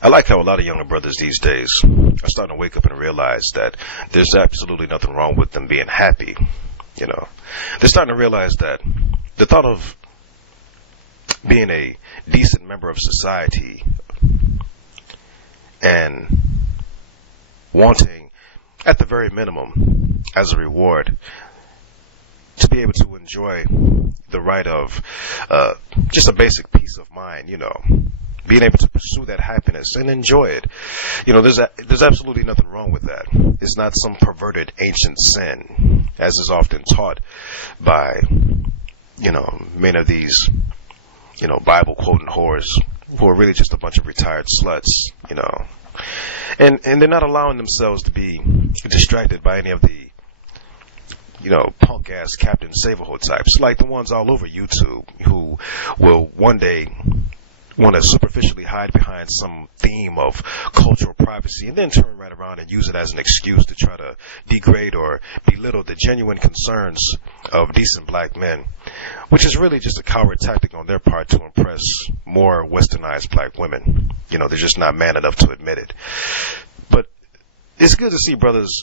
I like how a lot of younger brothers these days are starting to wake up and realize that there's absolutely nothing wrong with them being happy. You know, they're starting to realize that the thought of being a decent member of society and wanting, at the very minimum, as a reward, to be able to enjoy the right of just a basic peace of mind, being able to pursue that happiness and enjoy it. There's absolutely nothing wrong with that. It's not some perverted ancient sin, as is often taught by, many of these, Bible quoting whores who are really just a bunch of retired sluts, and they're not allowing themselves to be distracted by any of the punk ass Captain Save-A-Ho types, like the ones all over YouTube who will one day want to superficially hide behind some theme of cultural privacy and then turn right around and use it as an excuse to try to degrade or belittle the genuine concerns of decent black men, which is really just a coward tactic on their part to impress more westernized black women. They're just not man enough to admit it. But it's good to see brothers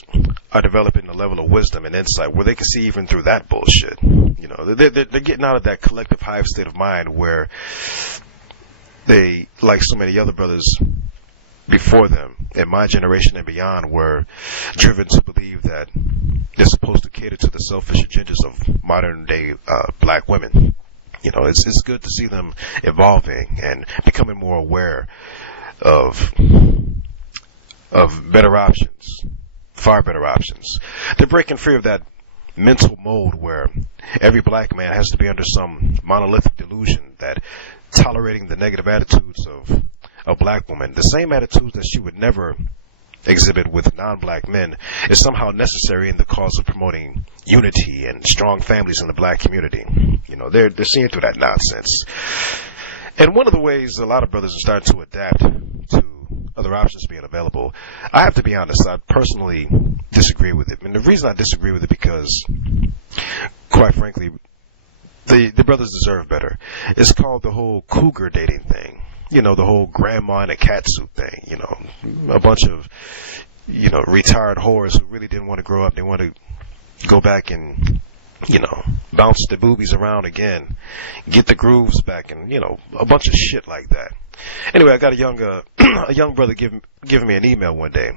are developing a level of wisdom and insight where they can see even through that bullshit. They're getting out of that collective hive state of mind where they, like so many other brothers before them, in my generation and beyond, were driven to believe that they're supposed to cater to the selfish agendas of modern day black women. It's good to see them evolving and becoming more aware of better options, far better options. They're breaking free of that mental mold where every black man has to be under some monolithic delusion that tolerating the negative attitudes of a black woman, the same attitudes that she would never exhibit with non-black men, is somehow necessary in the cause of promoting unity and strong families in the black community. They're seeing through that nonsense. And one of the ways a lot of brothers are starting to adapt to other options being available, I have to be honest, I personally disagree with it. And the reason I disagree with it because, quite frankly, the brothers deserve better. It's called the whole cougar dating thing. The whole grandma in a catsuit thing. A bunch of, retired whores who really didn't want to grow up. They want to go back and, bounce the boobies around again, get the grooves back, and, a bunch of shit like that. Anyway, I got a young brother giving me an email one day,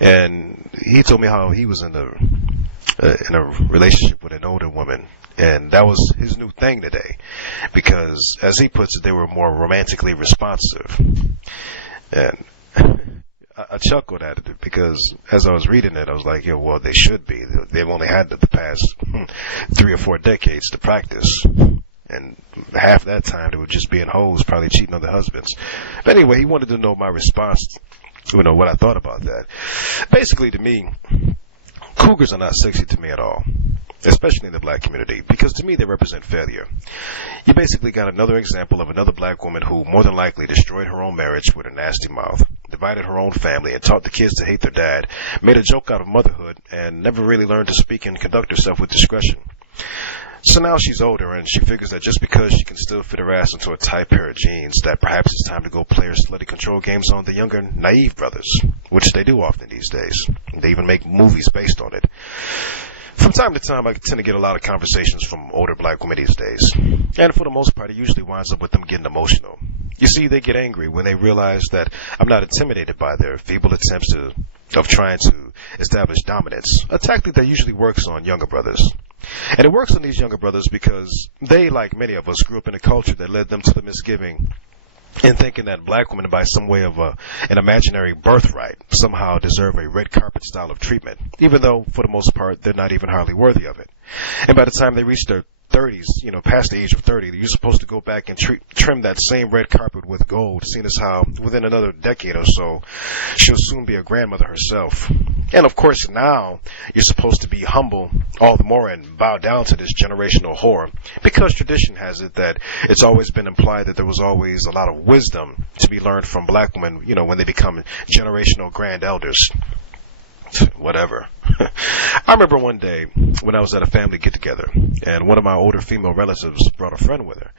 and he told me how he was in a relationship with an older woman. And that was his new thing today, because, as he puts it, they were more romantically responsive. And I chuckled at it because, as I was reading it, I was like, well, they should be. They've only had the past 3 or 4 decades to practice. And half that time they were just being hoes, probably cheating on their husbands. But anyway, he wanted to know my response, what I thought about that. Basically, to me, cougars are not sexy to me at all, especially in the black community, because to me they represent failure. You basically got another example of another black woman who more than likely destroyed her own marriage with her nasty mouth, divided her own family, and taught the kids to hate their dad, made a joke out of motherhood, and never really learned to speak and conduct herself with discretion. So now she's older, and she figures that just because she can still fit her ass into a tight pair of jeans, that perhaps it's time to go play her slutty control games on the younger, naive brothers, which they do often these days. They even make movies based on it. From time to time, I tend to get a lot of conversations from older black women these days. And for the most part, it usually winds up with them getting emotional. You see, they get angry when they realize that I'm not intimidated by their feeble attempts of trying to establish dominance, a tactic that usually works on younger brothers. And it works on these younger brothers because they, like many of us, grew up in a culture that led them to the misgiving in thinking that black women, by some way of an imaginary birthright, somehow deserve a red carpet style of treatment, even though, for the most part, they're not even hardly worthy of it. And by the time they reach their 30s, past the age of 30, you're supposed to go back and trim that same red carpet with gold, seeing as how within another decade or so, she'll soon be a grandmother herself. And of course now, you're supposed to be humble all the more and bow down to this generational whore, because tradition has it that it's always been implied that there was always a lot of wisdom to be learned from black women, when they become generational grand elders. Whatever. I remember one day when I was at a family get-together, and one of my older female relatives brought a friend with her.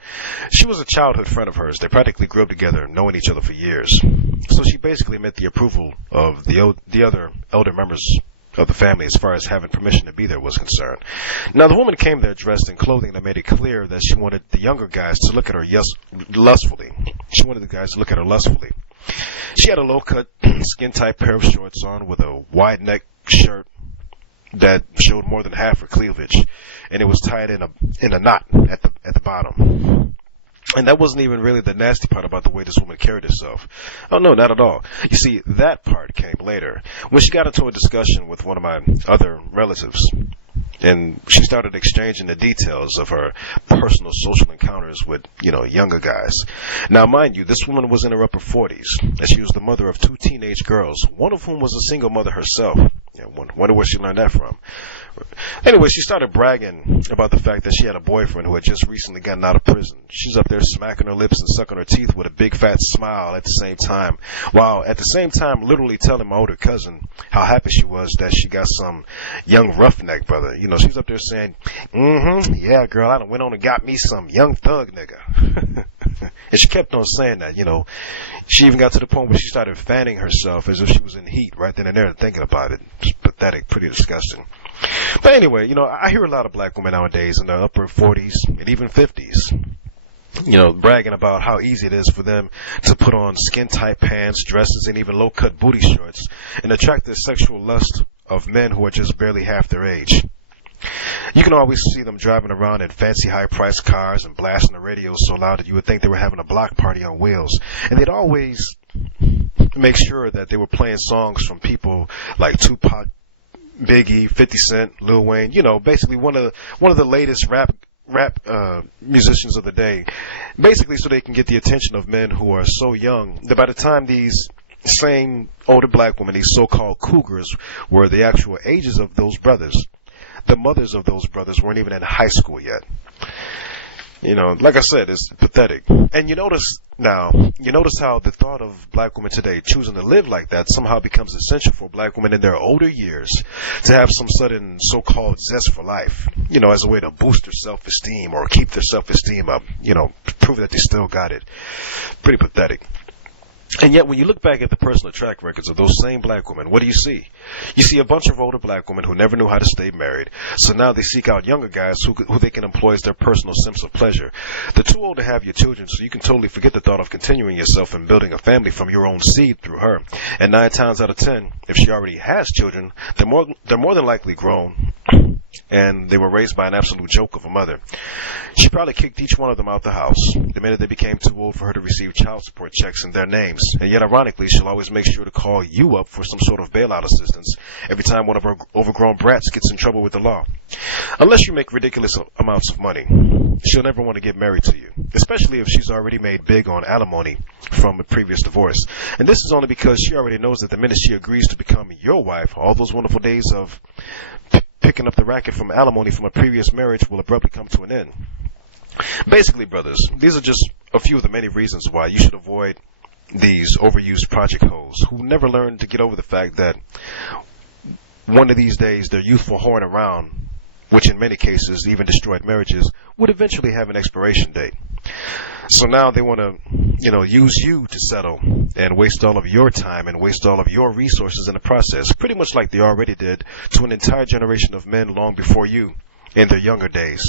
She was a childhood friend of hers. They practically grew up together, knowing each other for years. So she basically met the approval of the other elder members of the family as far as having permission to be there was concerned. Now, the woman came there dressed in clothing that made it clear that she wanted the younger guys to look at her lustfully. She wanted the guys to look at her lustfully. She had a low-cut, skin-tight pair of shorts on with a wide-neck shirt that showed more than half her cleavage, and it was tied in a knot at the bottom. And that wasn't even really the nasty part about the way this woman carried herself. Oh, no, not at all. You see, that part came later, when she got into a discussion with one of my other relatives, and she started exchanging the details of her personal social encounters with, younger guys. Now, mind you, this woman was in her upper 40s, and she was the mother of 2 teenage girls, one of whom was a single mother herself. Wonder where she learned that from. Anyway, she started bragging about the fact that she had a boyfriend who had just recently gotten out of prison. She's up there smacking her lips and sucking her teeth with a big fat smile at the same time, while at the same time literally telling my older cousin how happy she was that she got some young roughneck brother. She's up there saying, yeah, girl, I done went on and got me some young thug nigga. And she kept on saying that, She even got to the point where she started fanning herself as if she was in heat right then and there, thinking about it. It's pathetic, pretty disgusting. But anyway, I hear a lot of black women nowadays in their upper 40s and even 50s, bragging about how easy it is for them to put on skin-tight pants, dresses, and even low-cut booty shorts and attract the sexual lust of men who are just barely half their age. You can always see them driving around in fancy high-priced cars and blasting the radio so loud that you would think they were having a block party on wheels. And they'd always make sure that they were playing songs from people like Tupac, Biggie, 50 Cent, Lil Wayne, basically one of the latest rap musicians of the day, basically so they can get the attention of men who are so young that by the time these same older black women, these so-called Cougars, were the actual ages of those brothers, the mothers of those brothers weren't even in high school yet. Like I said, it's pathetic. And you notice how the thought of black women today choosing to live like that somehow becomes essential for black women in their older years to have some sudden so-called zest for life, as a way to boost their self-esteem or keep their self-esteem up, prove that they still got it. Pretty pathetic. And yet, when you look back at the personal track records of those same black women, what do you see? You see a bunch of older black women who never knew how to stay married, so now they seek out younger guys who they can employ as their personal sense of pleasure. They're too old to have your children, so you can totally forget the thought of continuing yourself and building a family from your own seed through her. And 9 times out of 10, if she already has children, they're more than likely grown, and they were raised by an absolute joke of a mother. She probably kicked each one of them out the house the minute they became too old for her to receive child support checks in their names. And yet, ironically, she'll always make sure to call you up for some sort of bailout assistance every time one of her overgrown brats gets in trouble with the law. Unless you make ridiculous amounts of money, she'll never want to get married to you, especially if she's already made big on alimony from a previous divorce. And this is only because she already knows that the minute she agrees to become your wife, all those wonderful days of picking up the racket from alimony from a previous marriage will abruptly come to an end. Basically, brothers, these are just a few of the many reasons why you should avoid these overused project hoes who never learn to get over the fact that one of these days their youthful whoring around, which in many cases even destroyed marriages, would eventually have an expiration date. So now they want to, use you to settle and waste all of your time and waste all of your resources in the process, pretty much like they already did to an entire generation of men long before you in their younger days.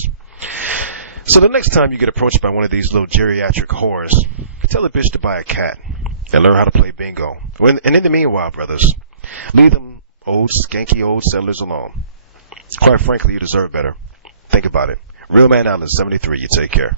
So the next time you get approached by one of these little geriatric whores, tell a bitch to buy a cat and learn how to play bingo. And in the meanwhile, brothers, leave them skanky old settlers alone. Quite frankly, you deserve better. Think about it. Real Man Island 73, you take care.